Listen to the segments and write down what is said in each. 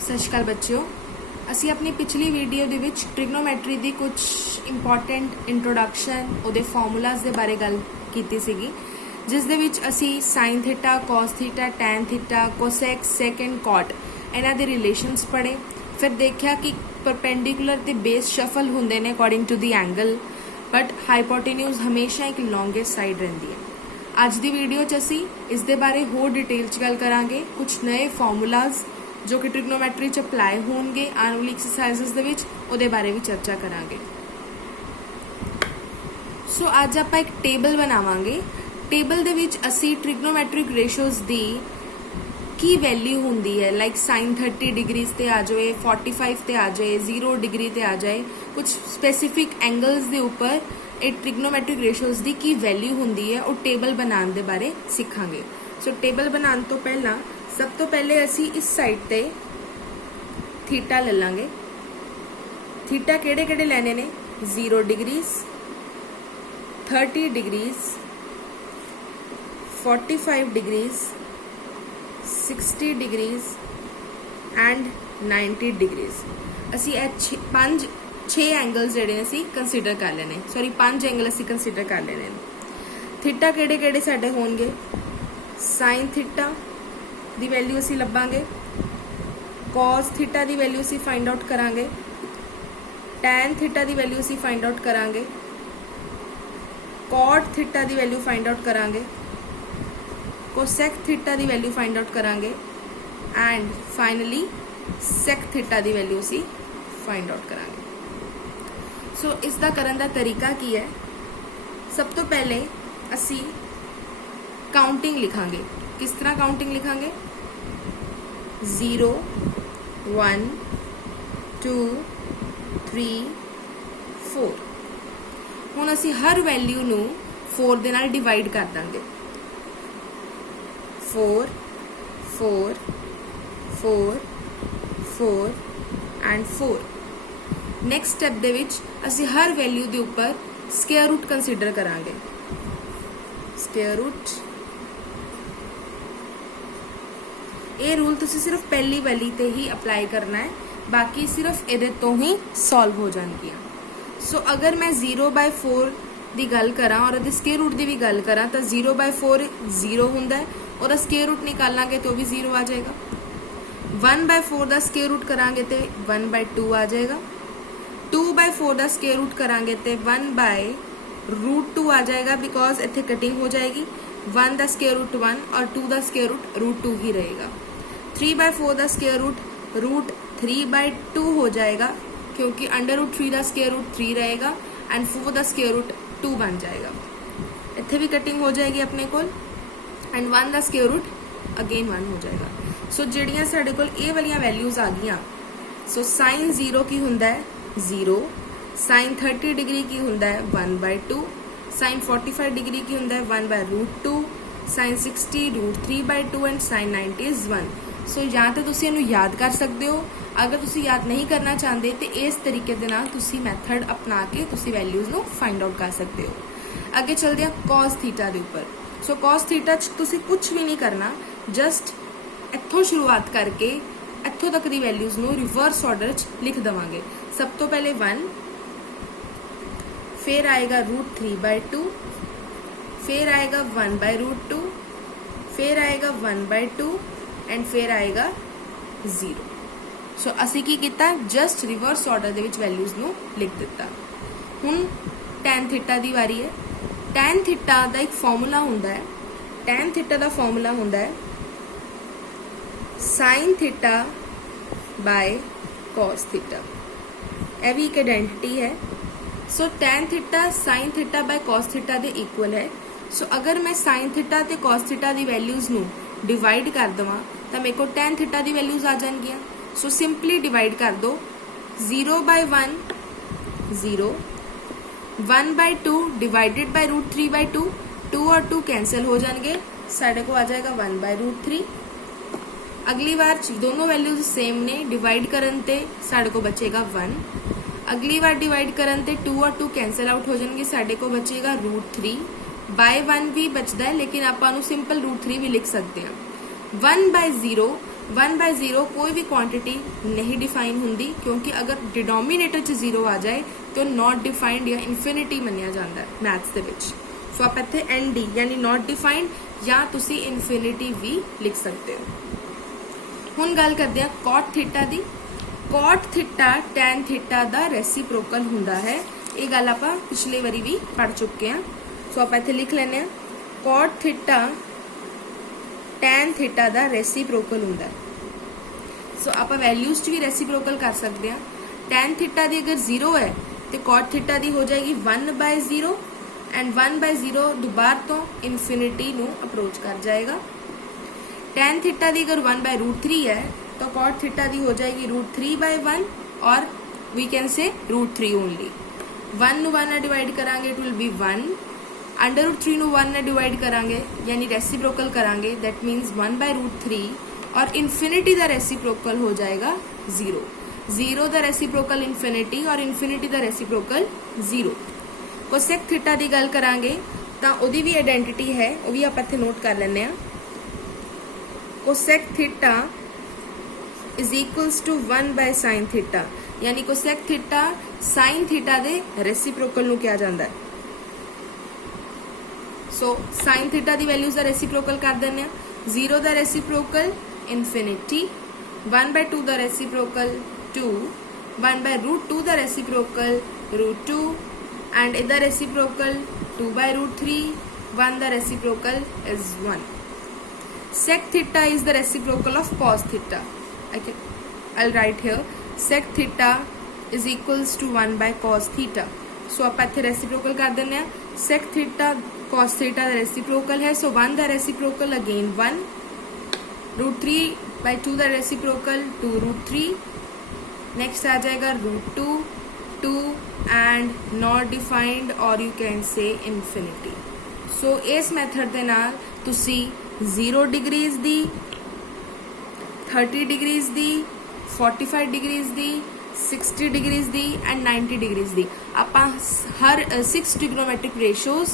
सत श्री अकाल बच्चों, असी अपनी पिछली वीडियो दे विच ट्रिग्नोमैट्री दी कुछ इंपॉर्टेंट इंट्रोडक्शन उहदे फॉर्मूलाज दे बारे गल कीती सीगी, जिस दे विच असी sine theta, cos theta, tan theta, cosec, sec and cot इन्हां दे रिलेशनस पढ़े। फिर देखा कि परपेंडिकुलर ते बेस शफल हुंदे ने according to the angle, but hypotenuse हमेशा एक लॉन्गेस्ट साइड रहिंदी है। अज दी वीडियो च असी इस दे बारे होर डिटेल च गल करांगे। कुछ नए फॉर्मूलाज जो कि ट्रिग्नोमैट्री च अप्लाई होंगे आने वाली एक्सरसाइजेस दे विच, उहदे बारे भी चर्चा करांगे। सो अज आपां एक टेबल बनावांगे। टेबल दे विच असी ट्रिग्नोमैट्रिक रेशोज दी की वैल्यू हुंदी है, लाइक साइन 30 डिग्रीज ते आ जाए, 45 ते आ जाए, 0 डिग्री ते आ जाए, कुछ स्पेसिफिक एंगल्स दे उपर एक ट्रिग्नोमैट्रिक रेशोज दी की वैल्यू हुंदी है, और टेबल बनाने दे बारे सीखांगे। सो टेबल बनाने तो पहला सब तो पहले असी इस साइड ते थीटा ले लांगे। थीटा केड़े केड़े लेने ने? 0 degrees, 30 degrees, 45 degrees, 60 degrees and 90 degrees. असी पांच 6 एंगल्स जेडे असी कंसीडर कर लेने, सॉरी 5 एंगल असी कंसीडर कर लेने। थीटा केड़े केड़े साडे होणगे? साइन थीटा दी वैल्यू असी लभांगे, कॉस थीटा दी वैल्यू असी फाइंड आउट करांगे, टैन थीटा दी वैल्यू असी फाइंड आउट करांगे, कॉट थीटा दी वैल्यू फाइंड आउट करांगे, कोसेक थीटा दी वैल्यू फाइंड आउट करांगे एंड फाइनली सेक थीटा दी वैल्यू असी फाइंड आउट करांगे। सो इसका करन दा तरीका की है? सब तो पहले असी काउंटिंग लिखांगे। किस तरह काउंटिंग लिखांगे? 0 1 2 3 4। हुण असी हर वैल्यू नू 4 दे नाल डिवाइड कर देंगे। 4 4 4 4 एंड 4। नैक्सट स्टैप दे विच असी हर वैल्यू दे उपर स्क्वायर रूट कंसीडर करांगे। स्क्वायर रूट ये रूल तुसी सिर्फ पहली वाली ते ही अप्लाई करना है, बाकी सिर्फ ये तो ही सॉल्व हो जाएगी। सो अगर मैं 0/4 की गल करा और स्क्वायर रूट की भी गल करा तो 0/4 0 होंदा है, और स्क्वायर रूट निकालांगे तो भी 0 आ जाएगा। 1/4 का स्क्वायर रूट करांगे तो 1/2 आ जाएगा। 2/4 का स्क्वायर रूट करांगे तो 1/√2 आ जाएगा, बिकॉज इतने कटिंग हो जाएगी। 1 का स्क्वायर रूट 1 और 2 का स्क्वायर रूट √2 ही रहेगा। 3/4 का स्क्वायर रूट √3/2 हो जाएगा, क्योंकि √3 का स्क्वायर रूट 3 रहेगा एंड 4 का स्क्वायर रूट 2 बन जाएगा। इतने भी कटिंग हो जाएगी अपने को, एंड 1 का स्क्वायर रूट अगेन 1 हो जाएगा। सो जिहड़ियां साडे कोल ये वालियां वैल्यूज आ गईयां। सो साइन 0 की हुंदा है 0, साइन 30 डिग्री की हुंदा है 1/2, साइन 45 डिग्री की हुंदा है 1/√2, साइन 60 √3/2 एंड साइन 90 इज 1। सो या तो तुसी इहनूं याद कर सकते हो, अगर तुसी याद नहीं करना चाहते तो इस तरीके दे नाल तुसी मैथड अपना के तुसी वैल्यूज नूं फाइंड आउट कर सकते हो। अगे चलते हैं कॉस थीटा दे उपर। सो कॉस थीटा च तुसी कुछ भी नहीं करना, जस्ट इत्थों शुरुआत करके इत्थों तक दी वैल्यूज नूं रिवर्स ऑर्डर च लिख देवांगे। सब तो पहले 1, फिर आएगा √3/2, फिर आएगा 1/√2, फिर आएगा 1/2 एंड फिर आएगा 0। सो असी की किया? जस्ट रिवर्स ऑर्डर दे विच वैल्यूज नूं लिख दिता। हुण टैन थीटा दी वारी है। टैन थीटा दा एक फॉर्मूला हुंदा है। टैन थीटा दा फॉर्मूला हुंदा है sine theta by cos theta. यह भी एक आइडेंटिटी है। So tan theta sine theta by cos theta दे इक्वल है। सो अगर मैं साइन थीटा ते कॉस थीटा दी वैल्यूज नूं डिवाइड कर देवां तो मेरे को टैन थीटा दी वैल्यूज आ जाएंगियां। सो सिंपली डिवाइड कर दो। 0/1 0, 1/2 डिवाइडेड बाय √3/2, 2 और 2 कैंसिल हो जाएंगे, साढ़े को आ जाएगा 1/√3। अगली बार दोनों वैल्यूज सेम ने, डिवाइड करन ते साढ़े को बचेगा 1। अगली बार डिवाइड करन ते 2 और 2 कैंसिल आउट हो जाएंगे, साढ़े को बचेगा √3। बाय 1 भी बचता है, लेकिन आप सिंपल √3 भी लिख सकते हैं। 1/0 1/0 कोई भी क्वांटिटी नहीं डिफाइन होंगी, क्योंकि अगर डिनोमीनेटर च 0 आ जाए तो नॉट डिफाइंड या इनफिनिटी मन्निया जाता है मैथ्स दे विच। सो आप इत्थे ND यानी नॉट डिफाइंड या तुसी इनफिनिटी भी लिख सकते हो। हुण गल करते हैं कॉट थीटा दी। कॉट थीटा टैन थीटा दा रेसिप्रोकल हुंदा है। ये गल आपां पिछले वारी भी पढ़ चुके हैं। सो आप इत्थे लिख लैने कॉट थीटा टैन थीटा दा रेसिप्रोकल हुंदा है। सो आप वैल्यूज भी रेसिप्रोकल कर सकते हैं। टैन थीटा दी अगर 0 है तो कॉट थीटा दी हो जाएगी 1/0 एंड 1/0 दोबारा तो इनफिनिटी नू अप्रोच कर जाएगा। टैन थीटा दी अगर 1/√3 है तो कॉट थीटा दी हो जाएगी √3/1 और वी कैन से √3 ओनली। 1 नू 1 डिवाइड करांगे इट विल बी 1, √3 नू 1 ने डिवाइड करांगे यानी रेसिप्रोकल करांगे दैट मीन्स 1/√3 और इनफिनिटी दा रेसिप्रोकल हो जाएगा 0। 0 दा रेसिप्रोकल इनफिनिटी और इनफिनिटी दा रेसिप्रोकल 0। कोसेक थीटा दी गल करांगे तां ओदी भी आइडेंटिटी है, वो भी आपां इत्थे नोट कर लैंदे आ। Cosec theta is equals to 1/sin theta, यानी कोसेक थीटा साइन थीटा दे रेसिप्रोकल नू किया जांदा है। सो साइन थीटा दी वैल्यूज दा रेसिप्रोकल कर देने 0 दा रेसिप्रोकल इनफिनिटी, 1/2 दा रेसिप्रोकल 2, 1/√2 दा रेसिप्रोकल √2 एंड इधर reciprocal 2/√3, 1 the reciprocal is 1. Sec theta is the reciprocal of cos theta. I'll write here sec theta is equals to 1/cos theta. So आप इत्थे रेसिप्रोकल कर देने हैं। sec theta cos theta दा reciprocal है, so 1 दा reciprocal again 1, √3/2 दा reciprocal 2√3, next आ जाएगा √2, 2 एंड नॉट डिफाइंड और you can say infinity. So इस मैथड दे नाल तुसी 0 डिग्रीज दी, 30 डिग्रीज दी, 45 डिग्रीज दी, 60 डिग्रीज दी एंड 90 डिग्रीज दी आपां हर 6 ट्रिग्नोमेट्रिक रेशियोज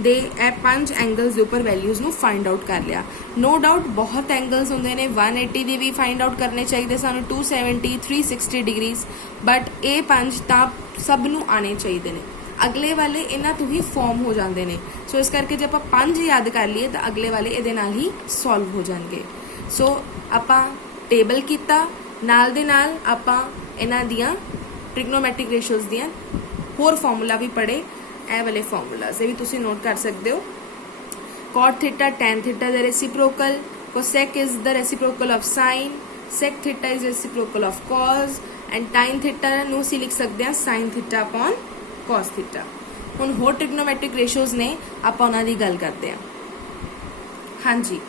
दे 5 एंगल्स के उपर वैल्यूज नू फाइंड आउट कर लिया। नो डाउट बहुत एंगल्स होंदे ने, 180 दी भी फाइंड आउट करने चाहिए सानू, 270, 360 डिग्रीज, बट ये 5 तां सब नू आने चाहिए ने। अगले वाले इन्हां तो ही फॉर्म हो जाते हैं। सो इस करके जब आप 5 याद कर लिए तो अगले वाले ये नाल ही सॉल्व हो जाएंगे। सो आपां टेबल किया, नाल दे नाल आपां इन्हां दियां ट्रिग्नोमेट्रिक रेशियोज दियां होर फॉर्मूला भी पढ़े। ए वाले फॉर्मूलाज भी तुसीं नोट कर सकते हो। Cot theta tan theta the reciprocal, cosec is the reciprocal of sine, sec theta is reciprocal of cos and tan theta नूं असीं लिख सकते हैं sine theta upon cos theta. हुण होर ट्रिग्नोमेट्रिक रेशियोज ने आपां उन्हां दी गल करते हैं। हाँ जी,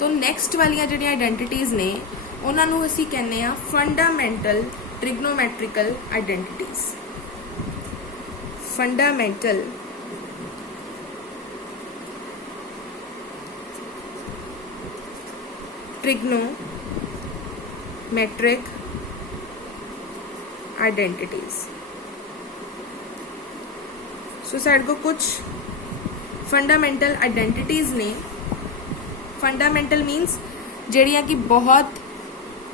तो नैक्सट वालियां जिहड़ियां आइडेंटिटीज़ ने उन्हां नूं असीं कहने आ fundamental trigonometrical identities. Fundamental trigonometric identities. So side को कुछ फंडामेंटल आइडेंटिटीज़ ने। फंडामेंटल मीनस ਜਿਹੜੀਆਂ कि बहुत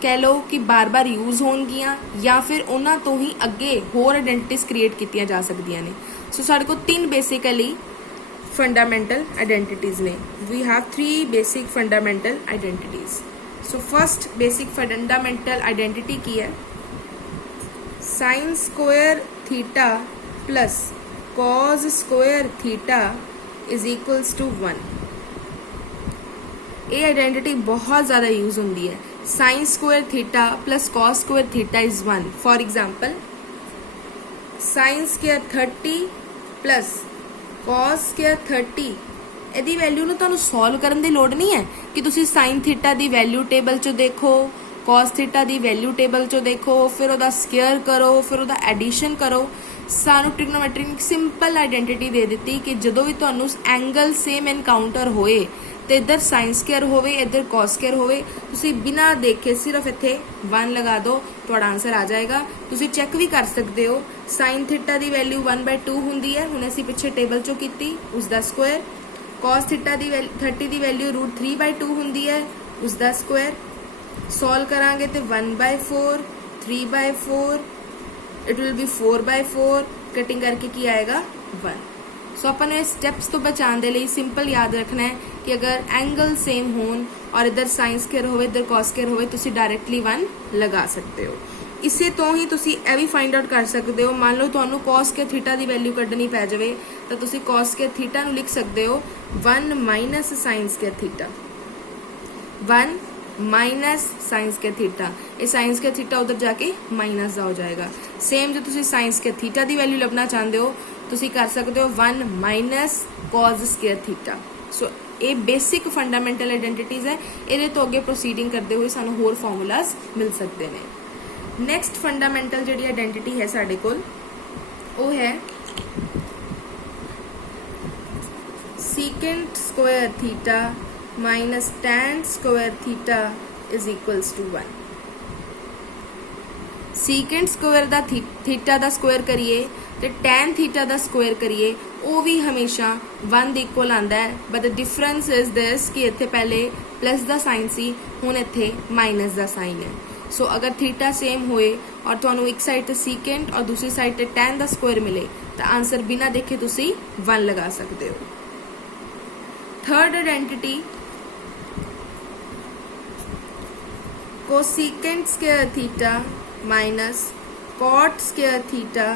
कह लो कि बार बार यूज होणगियां या फिर उन्हां तो ही अगे होर आइडेंटिटीज़ क्रिएट कीतियां जा सकदियां ने। सो साडे को 3 बेसिकली फंडामेंटल आइडेंटिटीज़ ने। We have 3 basic fundamental identities. So first basic fundamental identity की है sine square theta plus cos square theta is equals to 1। ये आइडेंटिटी बहुत ज़्यादा यूज होती है। Sine square theta plus cos square theta is 1। For example sine square 30 plus cos square 30, ਇਹਦੀ value ਨੂੰ ਤੁਹਾਨੂੰ सॉल्व करने की लोड़ नहीं है कि तुसी साइन थीटा की वैल्यू टेबल चो देखो, कॉस थीटा की वैल्यू टेबल चो देखो, फिर ਉਹਦਾ स्क्वायर करो, फिर ਉਹਦਾ एडिशन करो। सानू ट्रिग्नोमेट्री ने सिंपल आइडेंटिटी दे दी कि जो भी तुहानू एंगल सेम एनकाउंटर होए तो इधर साइन स्क्वायर होवे इधर कॉस स्क्वायर होवे, तुसी बिना देखे सिर्फ इत्थे 1 लगा दो, तुहाडा आंसर आ जाएगा। तुसी चेक भी कर सकते हो साइन थीटा की वैल्यू 1/2 हुंदी है, हुण असीं पिछे टेबल चो कीती उसका स्क्वायर। कॉस थीटा की 30 की वैल्यू √3/2 हुंदी है, उसका स्क्वायर। सॉल्व करांगे तो 1/4, 3/4, इट विल बी 4/4, कटिंग करके की आएगा 1। सो अपन ने स्टेप्स तो बचाने के लिए सिंपल याद रखना है कि अगर एंगल सेम होन और इधर साइन स्क्वायर हो इधर कॉस स्क्वायर हो तुसी डायरैक्टली 1 लगा सकते हो। इसे तो ही तुसी ਇਹ भी फाइंड आउट कर सकते हो। मान लो ਤੁਹਾਨੂੰ cos के थीटा की वैल्यू कढ़नी पै जाए तो तुसी cos के थीटा ਨੂੰ लिख सकते हो 1 minus sign square theta, 1 minus sign square theta. ये साइन स्क्वायर थीटा उधर जाके माइनस हो जाएगा। सेम जो तुसी साइन स्क्वायर थीटा की वैल्यू लभना चाहते हो तुसी कर सकते हो 1 माइनस कॉस स्क्वायर थीटा। सो ये बेसिक फंडामेंटल आइडेंटिटीज है। ये तो अगे प्रोसीडिंग करते हुए सानू होर फॉर्मूलाज मिल सकते हैं। नैक्सट फंडामेंटल जी आइडेंटिटी है साडे कोल वो है secant square theta minus tan square theta is equals to 1। Secant square दा थीटा दा स्क्वायर करिए तो टैन थीटा दा स्क्वायर करिए वो भी हमेशा 1 दे इक्वल आंदा है। But the difference is this कि इत्थे पहले प्लस दा साइन सी हुण इत्थे माइनस दा साइन है। सो अगर थीटा सेम होए और तुहानू एक साइड ते सीकेंट और दूसरी साइड ते टैन दा स्क्वायर मिले तो आंसर बिना देखे तुसी 1 लगा सकते हो। Third identity cosecant square theta minus cot square theta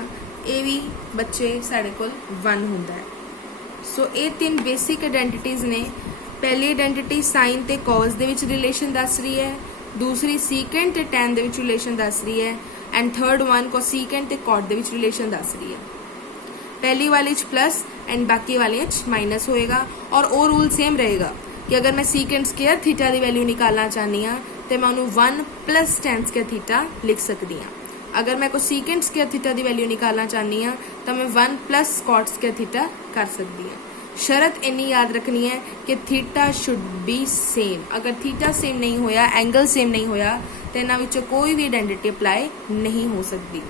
ये भी बच्चे साढ़े कोल 1 हुंदा है। सो ये 3 बेसिक आइडेंटिटीज ने। पहली आइडेंटिटी साइन ते कॉस दे विच रिलेशन दस रही है, दूसरी सीकेंट ते टैन दे विच रिलेशन दस रही है एंड थर्ड वन कोसीकेंट ते कॉट दे विच रिलेशन दस रही है। पहली वाले प्लस एंड बाकी वाले माइनस होएगा और वो रूल सेम रहेगा कि अगर मैं सीकेंट स्क्वायर थीटा की वैल्यू निकालना चाहनी हाँ तो मैं उन्होंने 1 प्लस टैन स्क्वायर थीटा लिख सकती हाँ। अगर मैं कोसीकेंट स्क्वायर थीटा की वैल्यू निकालना चाहनी हाँ तो मैं 1 प्लस कॉट स्क्वायर थीटा कर सकती हूँ। शरत इन्नी याद रखनी है कि थीटा शुड बी सेम। अगर थीटा सेम नहीं होया, एंगल सेम नहीं होया तो इन्हां विचों कोई भी आइडेंटिटी अप्लाई नहीं हो सकती।